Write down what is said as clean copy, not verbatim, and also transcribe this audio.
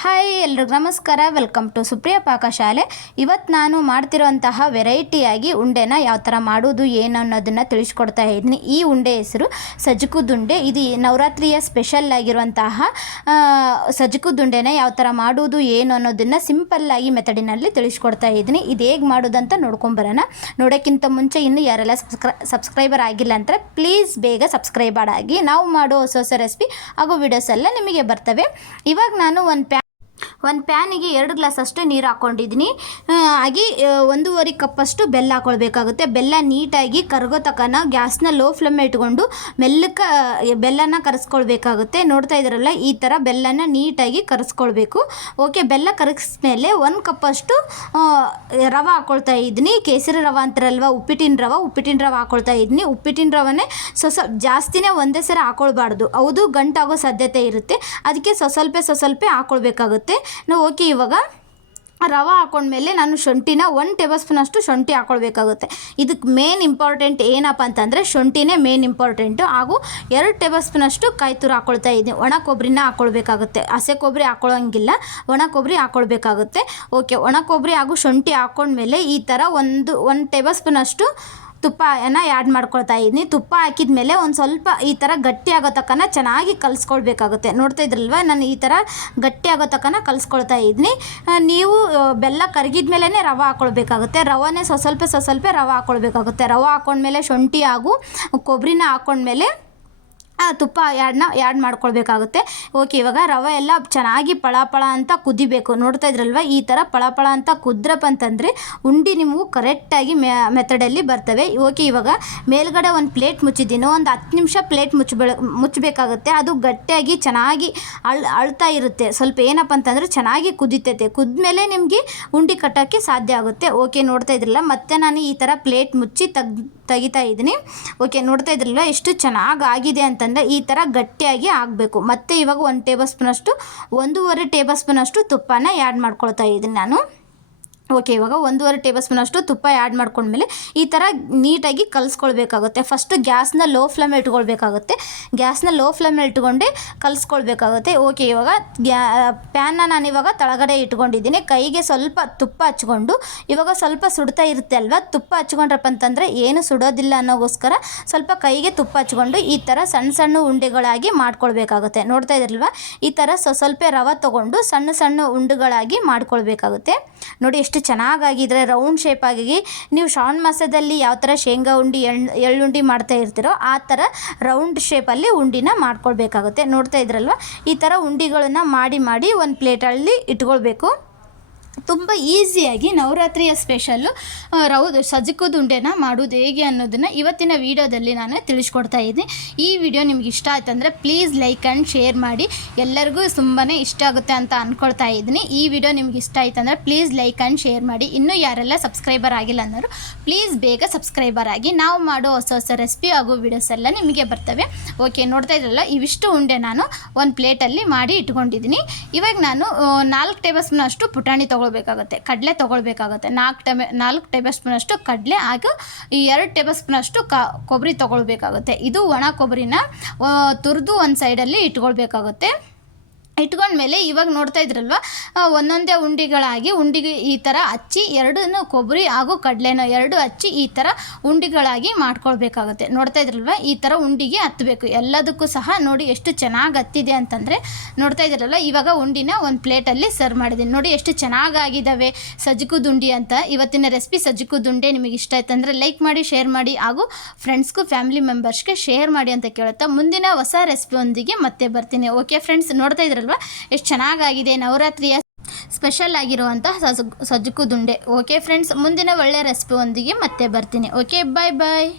Hi ಎಲ್ರಿಗೂ ನಮಸ್ಕಾರ. Welcome to Supriya ಪಾಕಶಾಲೆ. ಇವತ್ತು ನಾನು ಮಾಡ್ತಿರೋಂತಹ ವೆರೈಟಿಯಾಗಿ ಉಂಡೆನ ಯಾವ ಥರ ಮಾಡೋದು ಏನು ಅನ್ನೋದನ್ನು ತಿಳಿಸ್ಕೊಡ್ತಾ ಇದ್ದೀನಿ. ಈ ಉಂಡೆ ಹೆಸರು ಸಜ್ಜಕುದುಂಡೆ. ಇದು ನವರಾತ್ರಿಯ ಸ್ಪೆಷಲ್ ಆಗಿರುವಂತಹ ಸಜ್ಜಕುದುಂಡೆನ ಯಾವ ಥರ ಮಾಡೋದು ಏನು ಅನ್ನೋದನ್ನು ಸಿಂಪಲ್ಲಾಗಿ ಮೆಥಡಿನಲ್ಲಿ ತಿಳಿಸ್ಕೊಡ್ತಾ ಇದ್ದೀನಿ. ಇದು ಹೇಗೆ ಮಾಡೋದಂತ ನೋಡ್ಕೊಂಬರೋಣ. ನೋಡೋಕ್ಕಿಂತ ಮುಂಚೆ ಇನ್ನೂ ಯಾರೆಲ್ಲ ಸಬ್ಸ್ಕ್ರೈಬರ್ ಆಗಿಲ್ಲ ಅಂದರೆ ಪ್ಲೀಸ್ ಬೇಗ ಸಬ್ಸ್ಕ್ರೈಬರ್ ಆಗಿ. ನಾವು ಮಾಡೋ ಹೊಸ ಹೊಸ ರೆಸಿಪಿ ಹಾಗೂ ವಿಡಿಯೋಸ್ ಎಲ್ಲ ನಿಮಗೆ ಬರ್ತವೆ. ಇವಾಗ ನಾನು ಒಂದು ಪ್ಯಾನಿಗೆ 2 ಗ್ಲಾಸಷ್ಟು ನೀರು ಹಾಕ್ಕೊಂಡಿದ್ದೀನಿ. ಹಾಗೆ 1.5 ಕಪ್ಪಷ್ಟು ಬೆಲ್ಲ ಹಾಕ್ಕೊಳ್ಬೇಕಾಗುತ್ತೆ. ಬೆಲ್ಲ ನೀಟಾಗಿ ಕರಗೋ ತನಕ ಗ್ಯಾಸ್ನ ಲೋ ಫ್ಲೇಮ್ ಇಟ್ಕೊಂಡು ಮೆಲ್ಲಕ್ಕೆ ಬೆಲ್ಲನ ಕರೆಸ್ಕೊಳ್ಬೇಕಾಗುತ್ತೆ. ನೋಡ್ತಾ ಇದ್ದೀರಲ್ಲ, ಈ ಥರ ಬೆಲ್ಲನ ನೀಟಾಗಿ ಕರೆಸ್ಕೊಳ್ಬೇಕು. ಓಕೆ, ಬೆಲ್ಲ ಕರಗಿಸ್ಮೇಲೆ 1 ಕಪ್ಪಷ್ಟು ರವೆ ಹಾಕ್ಕೊಳ್ತಾ ಇದ್ದೀನಿ. ಕೇಸರಿ ರವೆ ಅಂತಾರಲ್ವ, ಉಪ್ಪಿಟ್ಟಿನ ರವೆ ಹಾಕ್ಕೊಳ್ತಾ ಇದ್ದೀನಿ. ಉಪ್ಪಿಟ್ಟಿನ ರವೆನೇ ಸ್ವಲ್ಪ ಜಾಸ್ತಿನೇ ಒಂದೇ ಸರಿ ಹಾಕ್ಕೊಳ್ಬಾರ್ದು, ಹೌದು ಗಂಟಾಗೋ ಸಾಧ್ಯತೆ ಇರುತ್ತೆ. ಅದಕ್ಕೆ ಸ್ವಲ್ಪ ಹಾಕ್ಕೊಳ್ಬೇಕಾಗುತ್ತೆ. ನಾವು ಓಕೆ, ಇವಾಗ ರವೆ ಹಾಕ್ಕೊಂಡ್ಮೇಲೆ ನಾನು ಶುಂಠಿನ 1 ಟೇಬಲ್ ಸ್ಪೂನ್ ಅಷ್ಟು ಶುಂಠಿ ಹಾಕ್ಕೊಳ್ಬೇಕಾಗುತ್ತೆ. ಇದಕ್ಕೆ ಮೇನ್ ಇಂಪಾರ್ಟೆಂಟ್ ಏನಪ್ಪ ಅಂತಂದರೆ ಶುಂಠಿನೇ ಮೇನ್ ಇಂಪಾರ್ಟೆಂಟು. ಹಾಗೂ 2 ಟೇಬಲ್ ಸ್ಪೂನ್ ಅಷ್ಟು ಕಾಯಿ ತುರಿ ಹಾಕ್ಕೊಳ್ತಾ ಇದ್ದೀನಿ. ಒಣ ಕೊಬ್ಬರಿನ ಹಾಕ್ಕೊಳ್ಬೇಕಾಗುತ್ತೆ, ಹಸಿ ಕೊಬ್ಬರಿ ಹಾಕ್ಕೊಳ್ಳೋಂಗಿಲ್ಲ, ಒಣ ಕೊಬ್ಬರಿ ಹಾಕ್ಕೊಳ್ಬೇಕಾಗುತ್ತೆ. ಓಕೆ, ಒಣ ಕೊಬ್ಬರಿ ಹಾಗೂ ಶುಂಠಿ ಹಾಕ್ಕೊಂಡ್ಮೇಲೆ ಈ ಥರ ಒಂದು ಟೇಬಲ್ ಸ್ಪೂನ್ ಅಷ್ಟು ತುಪ್ಪನ ಆ್ಯಡ್ ಮಾಡ್ಕೊಳ್ತಾ ಇದ್ದೀನಿ. ತುಪ್ಪ ಹಾಕಿದ ಮೇಲೆ ಒಂದು ಸ್ವಲ್ಪ ಈ ಥರ ಗಟ್ಟಿ ಆಗೋ ತನಕ ಚೆನ್ನಾಗಿ ಕಲಿಸ್ಕೊಳ್ಬೇಕಾಗುತ್ತೆ. ನೋಡ್ತಾ ಇದ್ರಲ್ವ, ನಾನು ಈ ಥರ ಗಟ್ಟಿ ಆಗೋ ತನಕ ಕಲಿಸ್ಕೊಳ್ತಾ ಇದ್ದೀನಿ. ನೀವು ಬೆಲ್ಲ ಕರಗಿದ ಮೇಲೇ ರವೆ ಹಾಕ್ಕೊಳ್ಬೇಕಾಗುತ್ತೆ. ರವೆನೇ ಸ್ವಲ್ಪ ರವೆ ಹಾಕ್ಕೊಳ್ಬೇಕಾಗುತ್ತೆ. ರವೆ ಹಾಕ್ಕೊಂಡ್ಮೇಲೆ ಶುಂಠಿ ಹಾಗೂ ಕೊಬ್ಬರಿನ ಹಾಕ್ಕೊಂಡ್ಮೇಲೆ ತುಪ್ಪ ಆ್ಯಡ್ ಮಾಡ್ಕೊಳ್ಬೇಕಾಗುತ್ತೆ. ಓಕೆ, ಇವಾಗ ರವೆ ಎಲ್ಲ ಚೆನ್ನಾಗಿ ಪಳ ಅಂತ ಕುದಿಬೇಕು. ನೋಡ್ತಾ ಇದ್ರಲ್ವ, ಈ ಥರ ಪಳ ಅಂತ ಕುದ್ರಪ್ಪ ಅಂತಂದರೆ ಉಂಡೆ ನಿಮಗೂ ಕರೆಕ್ಟಾಗಿ ಮೆಥಡಲ್ಲಿ ಬರ್ತವೆ. ಓಕೆ, ಇವಾಗ ಮೇಲ್ಗಡೆ ಒಂದು ಪ್ಲೇಟ್ ಮುಚ್ಚಿದ್ದೀನಿ. ಒಂದು 10 ನಿಮಿಷ ಪ್ಲೇಟ್ ಮುಚ್ಚಬೇಕಾಗುತ್ತೆ. ಅದು ಗಟ್ಟಿಯಾಗಿ ಚೆನ್ನಾಗಿ ಅಳ್ತಾ ಇರುತ್ತೆ. ಸ್ವಲ್ಪ ಏನಪ್ಪ ಅಂತಂದರೆ ಚೆನ್ನಾಗಿ ಕುದಿತೈತೆ. ಕುದ್ಮೇಲೆ ನಿಮಗೆ ಉಂಡೆ ಕಟ್ಟೋಕ್ಕೆ ಸಾಧ್ಯ ಆಗುತ್ತೆ. ಓಕೆ, ನೋಡ್ತಾ ಇದ್ರಲ್ಲ, ಮತ್ತೆ ನಾನು ಈ ಥರ ಪ್ಲೇಟ್ ಮುಚ್ಚಿ ತೆಗಿತಾ ಇದ್ದೀನಿ. ಓಕೆ, ನೋಡ್ತಾ ಇದ್ರಲ್ವ ಎಷ್ಟು ಚೆನ್ನಾಗಿ ಆಗಿದೆ ಅಂತಂದರೆ ಈ ಥರ ಗಟ್ಟಿಯಾಗಿ ಆಗಬೇಕು. ಮತ್ತು ಇವಾಗ 1 ಟೇಬಲ್ ಸ್ಪೂನ್ ಅಷ್ಟು 1.5 ಟೇಬಲ್ ಸ್ಪೂನ್ ಅಷ್ಟು ತುಪ್ಪನ ಆ್ಯಡ್ ಮಾಡ್ಕೊಳ್ತಾ ಇದ್ದೀನಿ ನಾನು. ಓಕೆ, ಇವಾಗ 1.5 ಟೇಬಲ್ ಸ್ಪೂನ್ ಅಷ್ಟು ತುಪ್ಪ ಆ್ಯಡ್ ಮಾಡ್ಕೊಂಡ್ಮೇಲೆ ಈ ಥರ ನೀಟಾಗಿ ಕಲಿಸ್ಕೊಳ್ಬೇಕಾಗುತ್ತೆ. ಫಸ್ಟು ಗ್ಯಾಸ್ನ ಲೋ ಫ್ಲೇಮ್ ಇಟ್ಕೊಳ್ಬೇಕಾಗುತ್ತೆ. ಗ್ಯಾಸ್ನ ಲೋ ಫ್ಲೇಮ್ ಇಟ್ಕೊಂಡೆ ಕಲಿಸ್ಕೊಳ್ಬೇಕಾಗುತ್ತೆ. ಓಕೆ, ಇವಾಗ ಪ್ಯಾನ್ನ ನಾನಿವಾಗ ಕೆಳಗಡೆ ಇಟ್ಕೊಂಡಿದ್ದೀನಿ. ಕೈಗೆ ಸ್ವಲ್ಪ ತುಪ್ಪ ಹಚ್ಕೊಂಡು, ಇವಾಗ ಸ್ವಲ್ಪ ಸುಡ್ತಾ ಇರುತ್ತೆ ಅಲ್ವಾ, ತುಪ್ಪ ಹಚ್ಕೊಂಡ್ರಪ್ಪ ಅಂತಂದರೆ ಏನು ಸುಡೋದಿಲ್ಲ ಅನ್ನೋಗೋಸ್ಕರ ಸ್ವಲ್ಪ ಕೈಗೆ ತುಪ್ಪ ಹಚ್ಕೊಂಡು ಈ ಥರ ಸಣ್ಣ ಉಂಡೆಗಳಾಗಿ ಮಾಡ್ಕೊಳ್ಬೇಕಾಗುತ್ತೆ. ನೋಡ್ತಾ ಇದ್ರಲ್ವ, ಈ ಥರ ಸ್ವಲ್ಪ ರವೆ ತೊಗೊಂಡು ಸಣ್ಣ ಉಂಡೆಗಳಾಗಿ ಮಾಡ್ಕೊಳ್ಬೇಕಾಗುತ್ತೆ. ನೋಡಿ ಎಷ್ಟು ಚೆನ್ನಾಗಾಗಿದ್ರೆ ರೌಂಡ್ ಶೇಪ್ ಆಗಿ. ನೀವು ಶ್ರಾವಣ ಮಾಸದಲ್ಲಿ ಯಾವ ಥರ ಶೇಂಗಾ ಉಂಡೆ ಎಳ್ಳುಂಡೆ ಮಾಡ್ತಾ ಇರ್ತೀರೋ ಆ ಥರ ರೌಂಡ್ ಶೇಪಲ್ಲಿ ಉಂಡಿನ ಮಾಡ್ಕೊಳ್ಬೇಕಾಗುತ್ತೆ. ನೋಡ್ತಾ ಇದ್ರಲ್ವ, ಈ ಥರ ಉಂಡೆಗಳನ್ನು ಮಾಡಿ ಒಂದು ಪ್ಲೇಟಲ್ಲಿ ಇಟ್ಕೊಳ್ಬೇಕು. ತುಂಬ ಈಸಿಯಾಗಿ ನವರಾತ್ರಿಯ ಸ್ಪೆಷಲ್ಲು ಸಜ್ಜಕುದುಂಡೆನ ಮಾಡೋದು ಹೇಗೆ ಅನ್ನೋದನ್ನು ಇವತ್ತಿನ ವೀಡಿಯೋದಲ್ಲಿ ನಾನು ತಿಳಿಸ್ಕೊಡ್ತಾ ಇದ್ದೀನಿ. ಈ ವಿಡಿಯೋ ನಿಮ್ಗೆ ಇಷ್ಟ ಆಯ್ತು ಅಂದರೆ ಪ್ಲೀಸ್ ಲೈಕ್ ಆ್ಯಂಡ್ ಶೇರ್ ಮಾಡಿ. ಎಲ್ಲರಿಗೂ ತುಂಬಾ ಇಷ್ಟ ಆಗುತ್ತೆ ಅಂತ ಅಂದ್ಕೊಳ್ತಾ ಇದ್ದೀನಿ. ಈ ವಿಡಿಯೋ ನಿಮ್ಗೆ ಇಷ್ಟ ಆಯ್ತು ಅಂದರೆ ಪ್ಲೀಸ್ ಲೈಕ್ ಆ್ಯಂಡ್ ಶೇರ್ ಮಾಡಿ. ಇನ್ನೂ ಯಾರೆಲ್ಲ ಸಬ್ಸ್ಕ್ರೈಬರ್ ಆಗಿಲ್ಲ ಅನ್ನೋರು ಪ್ಲೀಸ್ ಬೇಗ ಸಬ್ಸ್ಕ್ರೈಬರ್ ಆಗಿ. ನಾವು ಮಾಡೋ ಹೊಸ ರೆಸಿಪಿ ಹಾಗೂ ವಿಡಿಯೋಸ್ ಎಲ್ಲ ನಿಮಗೆ ಬರ್ತವೆ. ಓಕೆ, ನೋಡ್ತಾ ಇದ್ರಲ್ಲ, ಇವಿಷ್ಟು ಉಂಡೆ ನಾನು ಒಂದು ಪ್ಲೇಟಲ್ಲಿ ಮಾಡಿ ಇಟ್ಕೊಂಡಿದ್ದೀನಿ. ಇವಾಗ ನಾನು 4 ಟೇಬಲ್ ಸ್ಪೂನ್ ಅಷ್ಟು ಪುಟಾಣಿ ಕಡಲೆ ತೊಗೊಳ್ಬೇಕಾಗುತ್ತೆ. 4 ಟೇಬಲ್ ಸ್ಪೂನ್ ಅಷ್ಟು ಕಡಲೆ ಹಾಗೂ 2 ಟೇಬಲ್ ಸ್ಪೂನ್ ಅಷ್ಟು ಕೊಬ್ಬರಿ ತೊಗೊಳ್ಬೇಕಾಗುತ್ತೆ. ಇದು ಒಣ ಕೊಬ್ಬರಿನ ತುರಿದು ಒಂದು ಸೈಡಲ್ಲಿ ಇಟ್ಕೊಳ್ಬೇಕಾಗುತ್ತೆ. ಇಟ್ಕೊಂಡ್ಮೇಲೆ ಇವಾಗ ನೋಡ್ತಾ ಇದ್ರಲ್ವ, ಒಂದೊಂದೇ ಉಂಡೆಗೆ ಈ ಥರ ಹಚ್ಚಿ 2 ಕೊಬ್ಬರಿ ಹಾಗೂ ಕಡಲೆನ 2 ಹಚ್ಚಿ ಈ ಥರ ಉಂಡೆಗಳಾಗಿ ಮಾಡ್ಕೊಳ್ಬೇಕಾಗುತ್ತೆ. ನೋಡ್ತಾ ಇದ್ರಲ್ವ, ಈ ಥರ ಉಂಡೆಗೆ ಹತ್ತಬೇಕು ಎಲ್ಲದಕ್ಕೂ ಸಹ. ನೋಡಿ ಎಷ್ಟು ಚೆನ್ನಾಗಿ ಹತ್ತಿದೆ ಅಂತಂದರೆ. ನೋಡ್ತಾ ಇದ್ರಲ್ವ, ಇವಾಗ ಉಂಡಿನ ಒಂದು ಪ್ಲೇಟಲ್ಲಿ ಸರ್ವ್ ಮಾಡಿದ್ದೀನಿ. ನೋಡಿ ಎಷ್ಟು ಚೆನ್ನಾಗಿದ್ದಾವೆ ಸಜ್ಜಕುದುಂಡೆ ಅಂತ. ಇವತ್ತಿನ ರೆಸಿಪಿ ಸಜ್ಜಕುದುಂಡೆ ನಿಮಗೆ ಇಷ್ಟ ಆಯ್ತು ಅಂದರೆ ಲೈಕ್ ಮಾಡಿ, ಶೇರ್ ಮಾಡಿ ಹಾಗೂ ಫ್ರೆಂಡ್ಸ್ಗೂ ಫ್ಯಾಮಿಲಿ ಮೆಂಬರ್ಸ್ಗೆ ಶೇರ್ ಮಾಡಿ ಅಂತ ಕೇಳುತ್ತಾ ಮುಂದಿನ ಹೊಸ ರೆಸಿಪಿಯೊಂದಿಗೆ ಮತ್ತೆ ಬರ್ತೀನಿ. ಓಕೆ ಫ್ರೆಂಡ್ಸ್, ನೋಡ್ತಾ ಇದ್ರಲ್ವ ಎಷ್ಟು ಚೆನ್ನಾಗಾಗಿದೆ ನವರಾತ್ರಿಯ ಸ್ಪೆಷಲ್ ಆಗಿರುವಂತಹ ಸಜ್ಜಕುದುಂಡೆ. ಓಕೆ ಫ್ರೆಂಡ್ಸ್, ಮುಂದಿನ ಒಳ್ಳೆಯ ರೆಸಿಪಿ ಒಂದಿಗೆ ಮತ್ತೆ ಬರ್ತೀನಿ. ಓಕೆ, ಬಾಯ್.